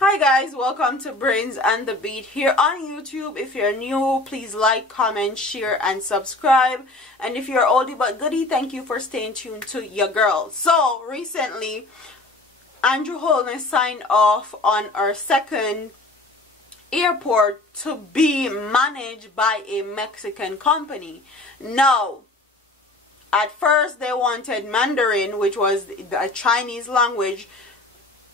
Hi guys, welcome to Brains and the Beat here on YouTube. If you're new, please like, comment, share, and subscribe. And if you're oldie but goodie, thank you for staying tuned to your girl. So recently, Andrew Holness signed off on our second airport to be managed by a Mexican company. Now, at first they wanted Mandarin, which was a Chinese language,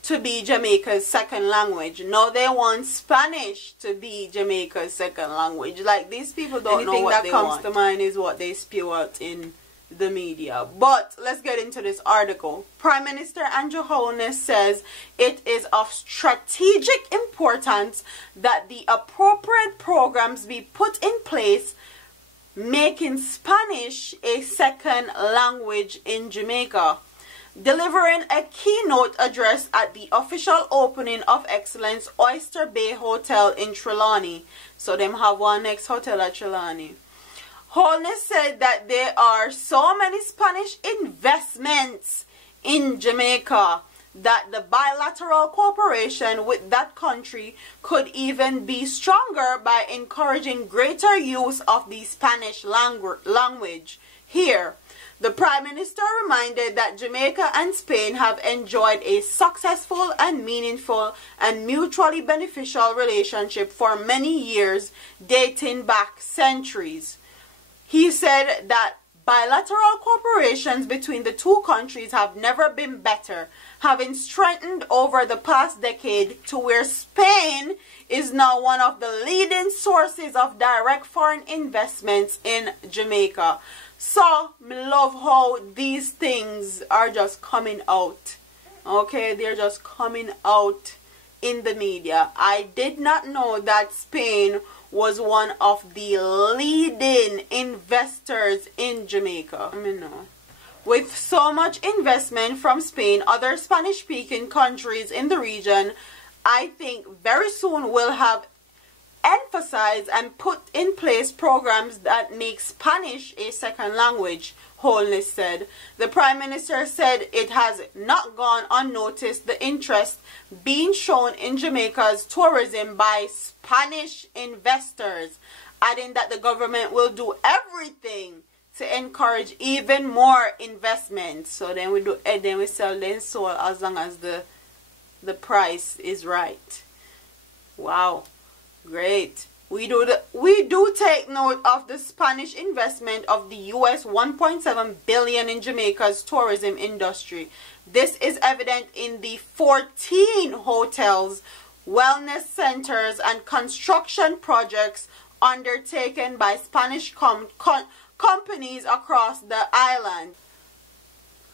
to be Jamaica's second language. Now they want Spanish to be Jamaica's second language. Like, these people don't know what they want. Anything that comes to mind is what they spew out in the media. But let's get into this article. Prime Minister Andrew Holness says it is of strategic importance that the appropriate programs be put in place making Spanish a second language in Jamaica. Delivering a keynote address at the official opening of Excellence Oyster Bay Hotel in Trelawney. So them have one next hotel at Trelawney. Holness said that there are so many Spanish investments in Jamaica that the bilateral cooperation with that country could even be stronger by encouraging greater use of the Spanish language here. The Prime Minister reminded that Jamaica and Spain have enjoyed a successful and meaningful and mutually beneficial relationship for many years, dating back centuries. He said that bilateral cooperations between the two countries have never been better, having strengthened over the past decade to where Spain is now one of the leading sources of direct foreign investments in Jamaica. So, me love how these things are just coming out. Okay, they're just coming out in the media. I did not know that Spain was one of the leading investors in Jamaica. I mean, no. With so much investment from Spain, other Spanish-speaking countries in the region, I think very soon we'll have emphasize and put in place programs that make Spanish a second language, Holness said. The Prime Minister said it has not gone unnoticed the interest being shown in Jamaica's tourism by Spanish investors, adding that the government will do everything to encourage even more investment. So then we sell them soul as long as the price is right. Wow. Great. We do take note of the Spanish investment of the US $1.7 billion in Jamaica's tourism industry. This is evident in the 14 hotels, wellness centers, and construction projects undertaken by Spanish companies across the island.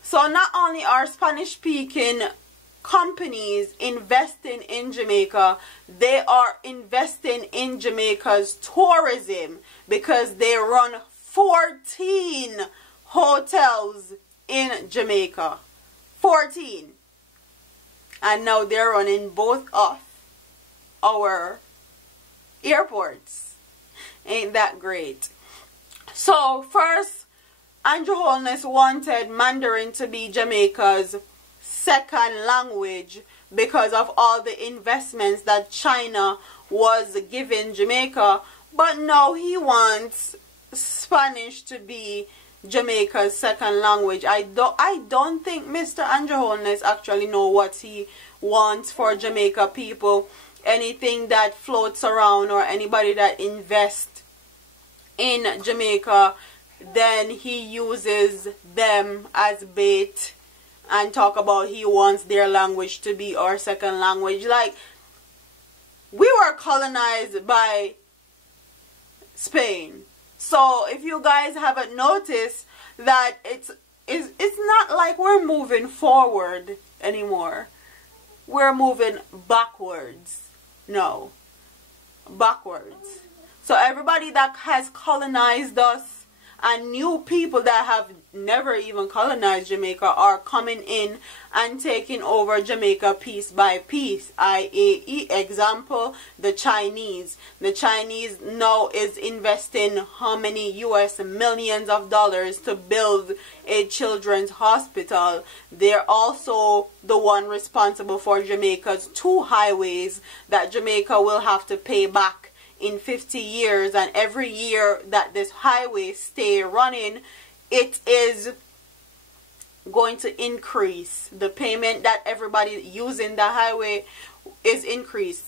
So not only are Spanish-speaking companies investing in Jamaica, they are investing in Jamaica's tourism because they run 14 hotels in Jamaica. 14. And now they're running both of our airports. Ain't that great? So first, Andrew Holness wanted Mandarin to be Jamaica's second language because of all the investments that China was giving Jamaica, but now he wants Spanish to be Jamaica's second language. I don't think Mr. Andrew Holness actually know what he wants for Jamaica people. Anything that floats around or anybody that invests in Jamaica, then he uses them as bait and talk about he wants their language to be our second language. Like, we were colonized by Spain. So if you guys haven't noticed that it's not like we're moving forward anymore. We're moving backwards. No. Backwards. So everybody that has colonized us and new people that have never even colonized Jamaica are coming in and taking over Jamaica piece by piece. I.e. example, the Chinese. The Chinese now is investing how many US millions of dollars to build a children's hospital. They're also the one responsible for Jamaica's 2 highways that Jamaica will have to pay back in 50 years, and every year that this highway stay running, it is going to increase. The payment that everybody using the highway is increased.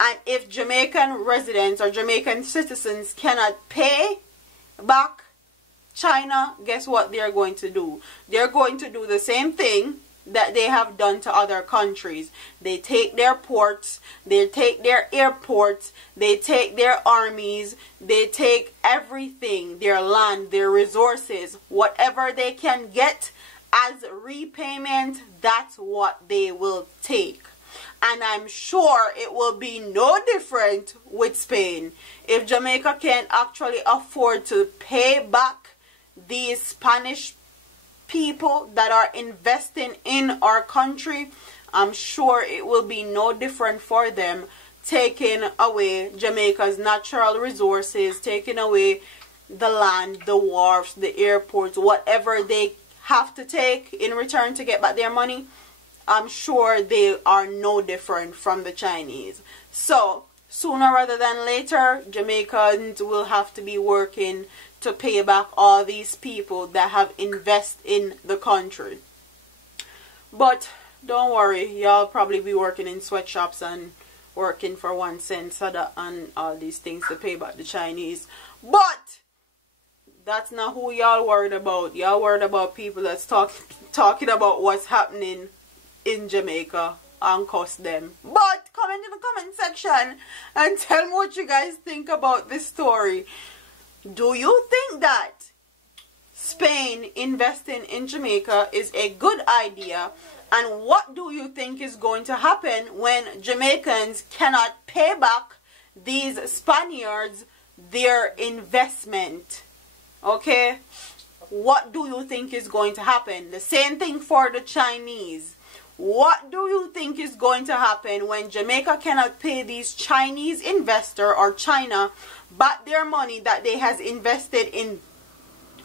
And if Jamaican residents or Jamaican citizens cannot pay back China, guess what they're going to do? They're going to do the same thing that they have done to other countries. They take their ports, they take their airports, they take their armies, they take everything, their land, their resources, whatever they can get as repayment, that's what they will take. And I'm sure it will be no different with Spain. If Jamaica can't actually afford to pay back these Spanish people that are investing in our country, I'm sure it will be no different for them, taking away Jamaica's natural resources, taking away the land, the wharfs, the airports, whatever they have to take in return to get back their money. I'm sure they are no different from the Chinese. So sooner rather than later, Jamaicans will have to be working to pay back all these people that have invested in the country. But don't worry, y'all probably be working in sweatshops and working for 1 cent soda and all these things to pay back the Chinese. But that's not who y'all worried about. Y'all worried about people that's talking about what's happening in Jamaica and cuss them. But comment in the comment section and tell me what you guys think about this story. Do you think that Spain investing in Jamaica is a good idea? And what do you think is going to happen when Jamaicans cannot pay back these Spaniards their investment? Okay? What do you think is going to happen? The same thing for the Chinese. What do you think is going to happen when Jamaica cannot pay these Chinese investor or China back their money that they has invested in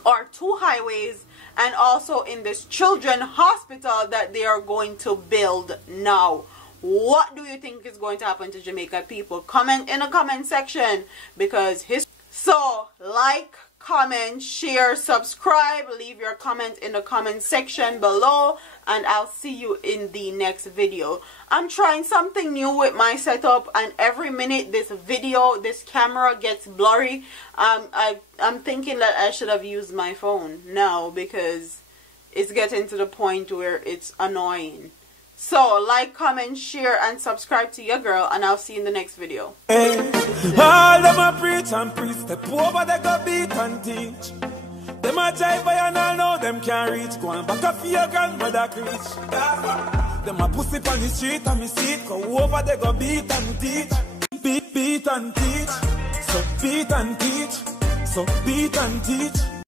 our 2 highways and also in this children hospital that they are going to build now? What do you think is going to happen to Jamaica people? Comment in the comment section, because so like, comment, share, subscribe, leave your comment in the comment section below, and I'll see you in the next video. I'm trying something new with my setup, and every minute this camera gets blurry. I'm thinking that I should have used my phone now, because it's getting to the point where it's annoying. So like, comment, share, and subscribe to your girl, and I'll see you in the next video. Hey, all them a preach and preach, step over they go beat and teach. Them a jive and all know them can't reach. Go on back up for your grandmother preach. Them a pussy on the street and me see it. Go over they go beat and teach. Beat and teach. So beat and teach. So beat and teach.